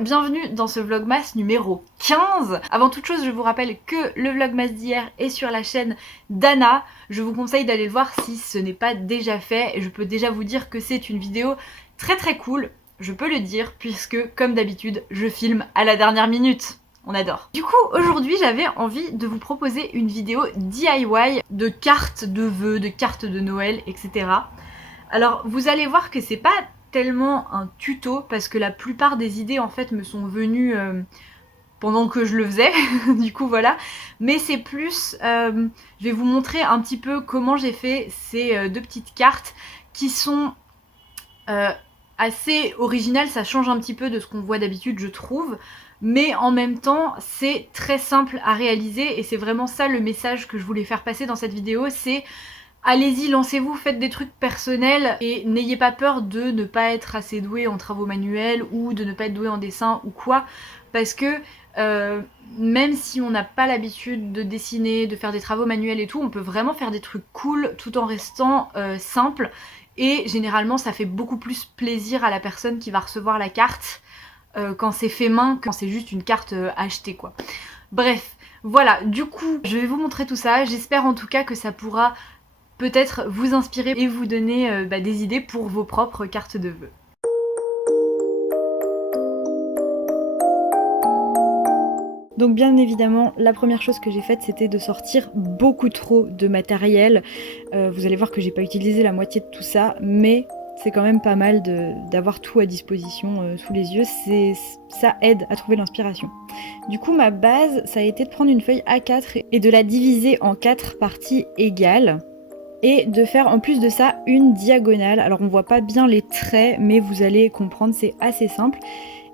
bienvenue dans ce vlogmas numéro 15. Avant toute chose, je vous rappelle que le vlogmas d'hier est sur la chaîne d'Anna. Je vous conseille d'aller le voir si ce n'est pas déjà fait. Je peux déjà vous dire que c'est une vidéo très cool, je peux le dire, puisque comme d'habitude, je filme à la dernière minute. On adore. Du coup, aujourd'hui, j'avais envie de vous proposer une vidéo DIY de cartes de vœux, de cartes de Noël, etc. Alors, vous allez voir que c'est pas tellement un tuto parce que la plupart des idées en fait me sont venues pendant que je le faisais, du coup voilà, mais c'est plus, je vais vous montrer un petit peu comment j'ai fait ces deux petites cartes qui sont assez originales, ça change un petit peu de ce qu'on voit d'habitude je trouve, mais en même temps c'est très simple à réaliser et c'est vraiment ça le message que je voulais faire passer dans cette vidéo, c'est allez-y, lancez-vous, faites des trucs personnels et n'ayez pas peur de ne pas être assez doué en travaux manuels ou de ne pas être doué en dessin ou quoi, parce que même si on n'a pas l'habitude de dessiner, de faire des travaux manuels et tout, on peut vraiment faire des trucs cool tout en restant simple et généralement ça fait beaucoup plus plaisir à la personne qui va recevoir la carte quand c'est fait main, quand c'est juste une carte achetée quoi. Bref, voilà, du coup je vais vous montrer tout ça, j'espère en tout cas que ça pourra peut-être vous inspirer et vous donner des idées pour vos propres cartes de vœux. Donc bien évidemment, la première chose que j'ai faite, c'était de sortir beaucoup trop de matériel. Vous allez voir que j'ai pas utilisé la moitié de tout ça, mais c'est quand même pas mal d'avoir tout à disposition sous les yeux, ça aide à trouver l'inspiration. Du coup, ma base, ça a été de prendre une feuille A4 et de la diviser en 4 parties égales. Et de faire en plus de ça une diagonale. Alors on voit pas bien les traits, mais vous allez comprendre, c'est assez simple.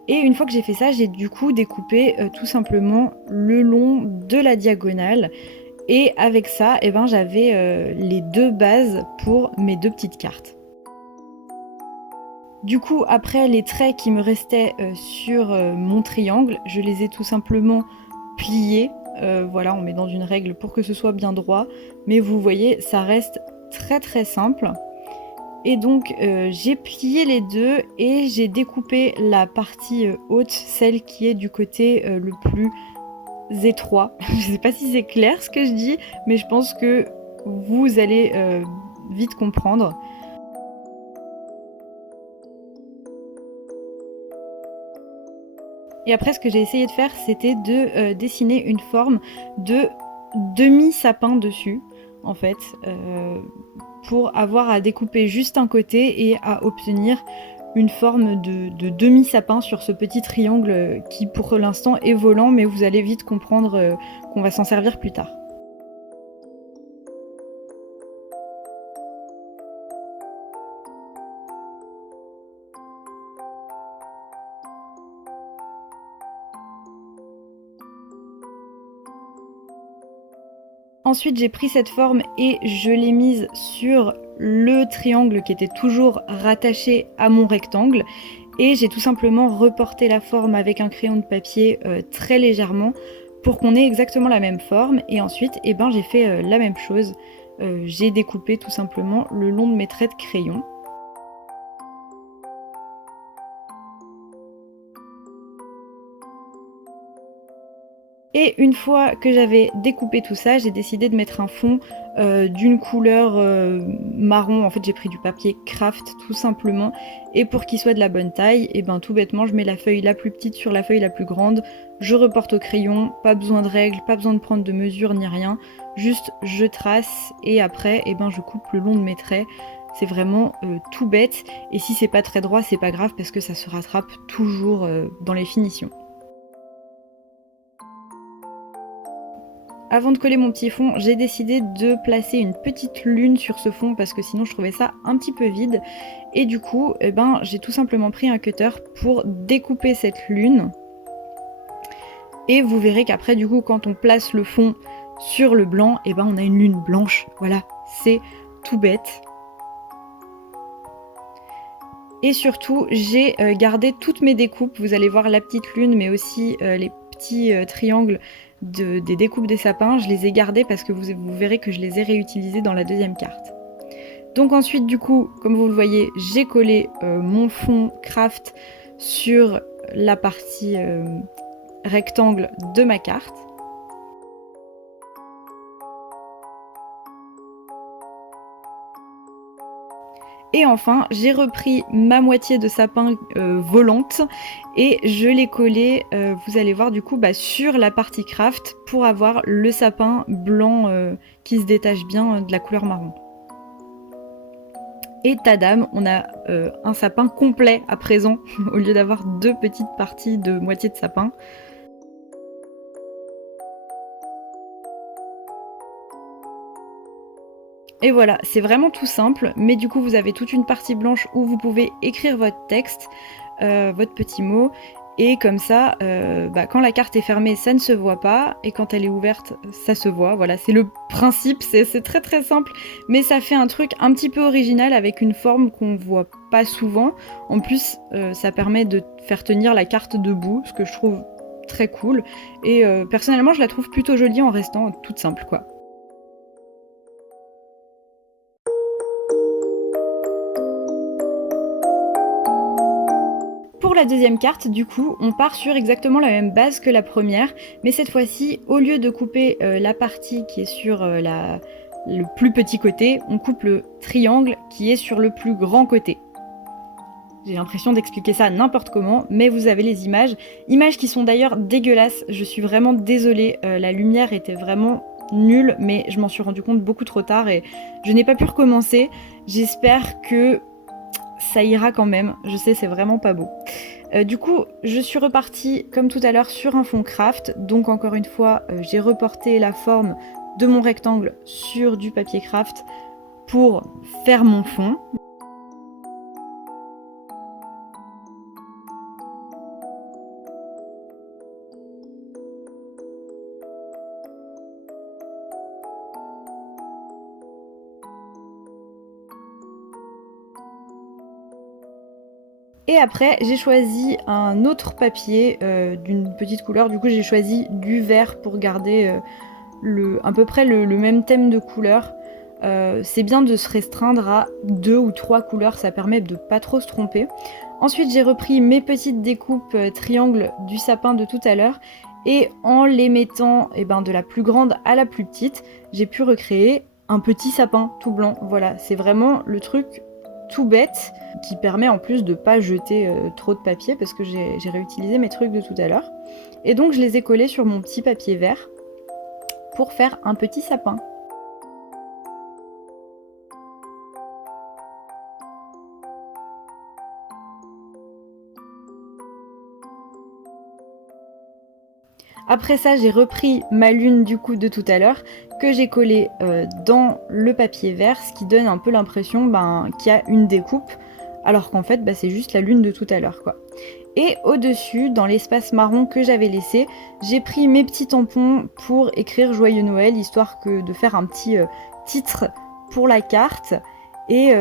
Et une fois que j'ai fait ça, j'ai du coup découpé tout simplement le long de la diagonale. Et avec ça, j'avais les deux bases pour mes deux petites cartes. Du coup, après les traits qui me restaient sur mon triangle, je les ai tout simplement pliés. Voilà, on met dans une règle pour que ce soit bien droit. Mais vous voyez, ça reste très simple. Et donc, j'ai plié les deux et j'ai découpé la partie haute, celle qui est du côté le plus étroit. Je sais pas si c'est clair ce que je dis, mais je pense que vous allez vite comprendre. Et après, ce que j'ai essayé de faire, c'était de dessiner une forme de demi-sapin dessus, en fait, pour avoir à découper juste un côté et à obtenir une forme de demi-sapin sur ce petit triangle qui, pour l'instant, est volant, mais vous allez vite comprendre qu'on va s'en servir plus tard. Ensuite, j'ai pris cette forme et je l'ai mise sur le triangle qui était toujours rattaché à mon rectangle. Et j'ai tout simplement reporté la forme avec un crayon de papier très légèrement pour qu'on ait exactement la même forme. Et ensuite, j'ai fait la même chose. J'ai découpé tout simplement le long de mes traits de crayon. Et une fois que j'avais découpé tout ça, j'ai décidé de mettre un fond d'une couleur marron. En fait, j'ai pris du papier craft tout simplement. Et pour qu'il soit de la bonne taille, tout bêtement, je mets la feuille la plus petite sur la feuille la plus grande. Je reporte au crayon, pas besoin de règles, pas besoin de prendre de mesure ni rien. Juste, je trace et après, je coupe le long de mes traits. C'est vraiment tout bête. Et si c'est pas très droit, c'est pas grave parce que ça se rattrape toujours dans les finitions. Avant de coller mon petit fond, j'ai décidé de placer une petite lune sur ce fond parce que sinon je trouvais ça un petit peu vide. Et du coup, j'ai tout simplement pris un cutter pour découper cette lune. Et vous verrez qu'après, du coup, quand on place le fond sur le blanc, on a une lune blanche. Voilà, c'est tout bête. Et surtout, j'ai gardé toutes mes découpes. Vous allez voir la petite lune, mais aussi les petits triangles des découpes des sapins. Je les ai gardés parce que vous verrez que je les ai réutilisés dans la deuxième carte. Donc ensuite, du coup, comme vous le voyez, j'ai collé mon fond craft sur la partie rectangle de ma carte. Et enfin, j'ai repris ma moitié de sapin volante et je l'ai collé, vous allez voir du coup, sur la partie craft pour avoir le sapin blanc qui se détache bien de la couleur marron. Et tadam, on a un sapin complet à présent, au lieu d'avoir deux petites parties de moitié de sapin. Et voilà, c'est vraiment tout simple, mais du coup vous avez toute une partie blanche où vous pouvez écrire votre texte, votre petit mot, et comme ça, quand la carte est fermée, ça ne se voit pas, et quand elle est ouverte, ça se voit. Voilà, c'est le principe, c'est très très simple, mais ça fait un truc un petit peu original avec une forme qu'on voit pas souvent. En plus, ça permet de faire tenir la carte debout, ce que je trouve très cool, et personnellement je la trouve plutôt jolie en restant toute simple, quoi. Pour la deuxième carte, du coup, on part sur exactement la même base que la première, mais cette fois-ci, au lieu de couper la partie qui est sur le plus petit côté, on coupe le triangle qui est sur le plus grand côté. J'ai l'impression d'expliquer ça n'importe comment, mais vous avez les images. Images qui sont d'ailleurs dégueulasses, je suis vraiment désolée, la lumière était vraiment nulle, mais je m'en suis rendu compte beaucoup trop tard et je n'ai pas pu recommencer. J'espère que ça ira quand même, je sais c'est vraiment pas beau. Du coup je suis repartie comme tout à l'heure sur un fond craft, donc encore une fois j'ai reporté la forme de mon rectangle sur du papier craft pour faire mon fond. Et après, j'ai choisi un autre papier d'une petite couleur. Du coup, j'ai choisi du vert pour garder à peu près le même thème de couleur. C'est bien de se restreindre à 2 ou 3 couleurs, ça permet de pas trop se tromper. Ensuite, j'ai repris mes petites découpes triangles du sapin de tout à l'heure. Et en les mettant de la plus grande à la plus petite, j'ai pu recréer un petit sapin tout blanc. Voilà, c'est vraiment le truc tout bête qui permet en plus de pas jeter trop de papier parce que j'ai réutilisé mes trucs de tout à l'heure. Et donc je les ai collés sur mon petit papier vert pour faire un petit sapin. Après ça, j'ai repris ma lune du coup de tout à l'heure que j'ai collée dans le papier vert, ce qui donne un peu l'impression qu'il y a une découpe, alors qu'en fait c'est juste la lune de tout à l'heure quoi. Et au-dessus, dans l'espace marron que j'avais laissé, j'ai pris mes petits tampons pour écrire Joyeux Noël, histoire de faire un petit titre pour la carte. Et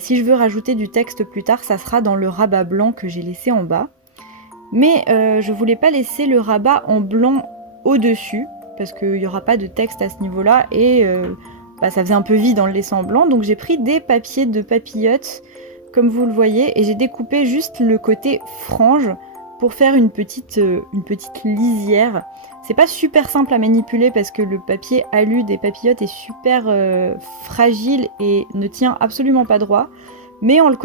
si je veux rajouter du texte plus tard, ça sera dans le rabat blanc que j'ai laissé en bas. Mais je voulais pas laisser le rabat en blanc au-dessus, parce qu'il n'y aura pas de texte à ce niveau-là, et ça faisait un peu vide en le laissant en blanc. Donc j'ai pris des papiers de papillotes, comme vous le voyez, et j'ai découpé juste le côté frange pour faire une petite lisière. C'est pas super simple à manipuler parce que le papier alu des papillotes est super fragile et ne tient absolument pas droit. Mais en le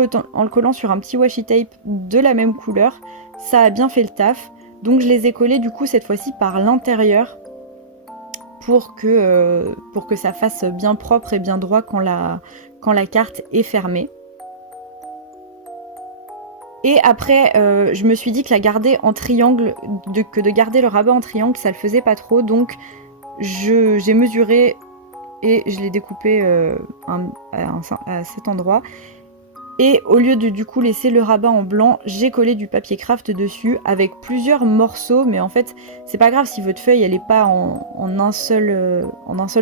collant sur un petit washi tape de la même couleur, ça a bien fait le taf. Donc je les ai collés du coup cette fois-ci par l'intérieur pour que ça fasse bien propre et bien droit quand la carte est fermée. Et après, je me suis dit que la garder en triangle, que de garder le rabat en triangle, ça le faisait pas trop. Donc j'ai mesuré et je l'ai découpé à cet endroit. Et au lieu de du coup laisser le rabat en blanc, j'ai collé du papier craft dessus avec plusieurs morceaux. Mais en fait, c'est pas grave si votre feuille elle est pas en un seul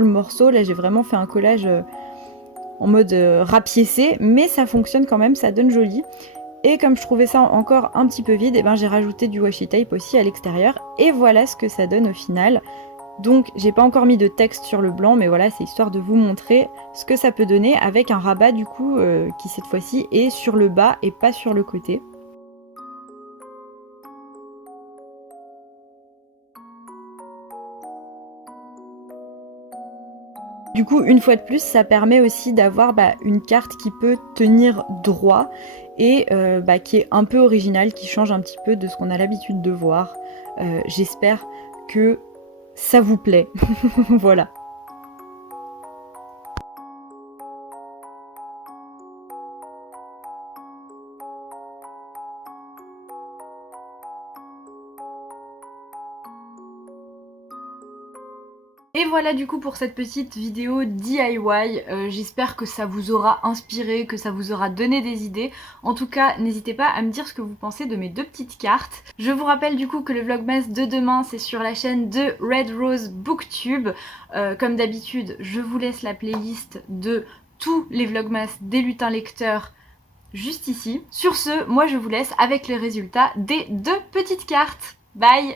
morceau. Là, j'ai vraiment fait un collage en mode rapiécé, mais ça fonctionne quand même, ça donne joli. Et comme je trouvais ça encore un petit peu vide, j'ai rajouté du washi tape aussi à l'extérieur. Et voilà ce que ça donne au final. Donc j'ai pas encore mis de texte sur le blanc, mais voilà, c'est histoire de vous montrer ce que ça peut donner avec un rabat du coup qui cette fois-ci est sur le bas et pas sur le côté. Du coup, une fois de plus, ça permet aussi d'avoir une carte qui peut tenir droit et qui est un peu originale, qui change un petit peu de ce qu'on a l'habitude de voir. J'espère que ça vous plaît. Voilà. Et voilà du coup pour cette petite vidéo DIY, j'espère que ça vous aura inspiré, que ça vous aura donné des idées. En tout cas, n'hésitez pas à me dire ce que vous pensez de mes deux petites cartes. Je vous rappelle du coup que le vlogmas de demain c'est sur la chaîne de Red Rose Booktube. Comme d'habitude, je vous laisse la playlist de tous les vlogmas des lutins lecteurs juste ici. Sur ce, moi je vous laisse avec les résultats des deux petites cartes. Bye!